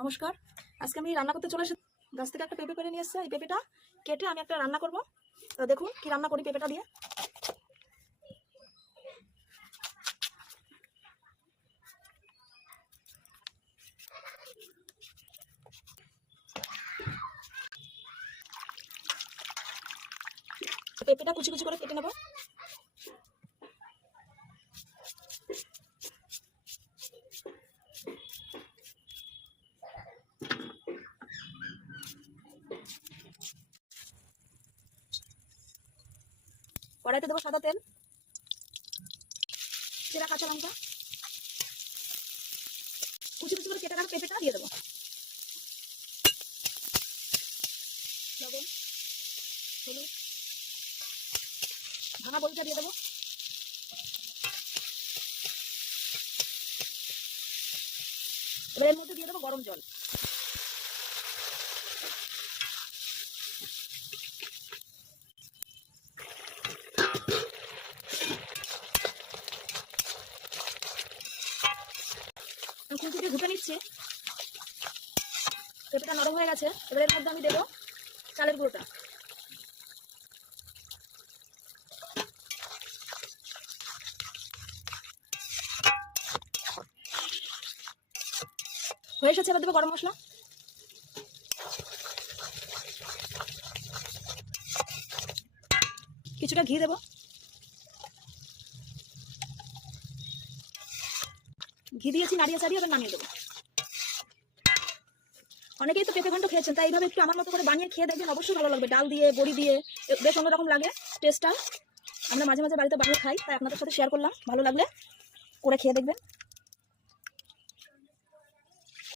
নমস্কার। আজকে আমি রান্না করতে চলে এসেছি। গাছ থেকে একটা পেঁপে পেরে নিয়ে এসেছে। এই পেঁপেটা কেটে আমি একটা রান্না করব। তো দেখুন কি রান্না করি পেঁপেটা দিয়ে। পেঁপেটা কুচি কুচি করে কেটে নেব। কড়াইতে দেবো সাদা তেল, চেরা কাঁচা লঙ্কা, কুচি কুচি করে কেটে রাখা পেঁপেটা দিয়ে দেবো, লবণ, হলুদ, ভাঙা বড়িটা দিয়ে দেবো, এবার এর মধ্যে দিয়ে দেবো গরম জল। খুঁটি দিয়ে ঘুটে নিচ্ছি। পেঁপেটা নরম হয়ে গেছে। এবার এর মধ্যে আমি দেবো চালের গুঁড়োটা। হয়ে এসেছে। এবার দেবো গরম মশলা, কিছুটা ঘি দেবো, ঘি দিয়েছি, নাড়িয়ে চাড়িয়ে এবার নামিয়ে দেবো। অনেকেই তো পেঁপে ঘন্ট খেয়েছেন, তাই এইভাবে একটু আমার মতো করে বানিয়ে খেয়ে দেখবেন, অবশ্যই ভালো লাগবে। ডাল দিয়ে, বড়ি দিয়ে বেশ অন্যরকম লাগে টেস্টটা। আমরা মাঝে মাঝে বাড়িতে বানিয়ে খাই, তাই আপনাদের সাথে শেয়ার করলাম। ভালো লাগলে করে খেয়ে দেখবেন।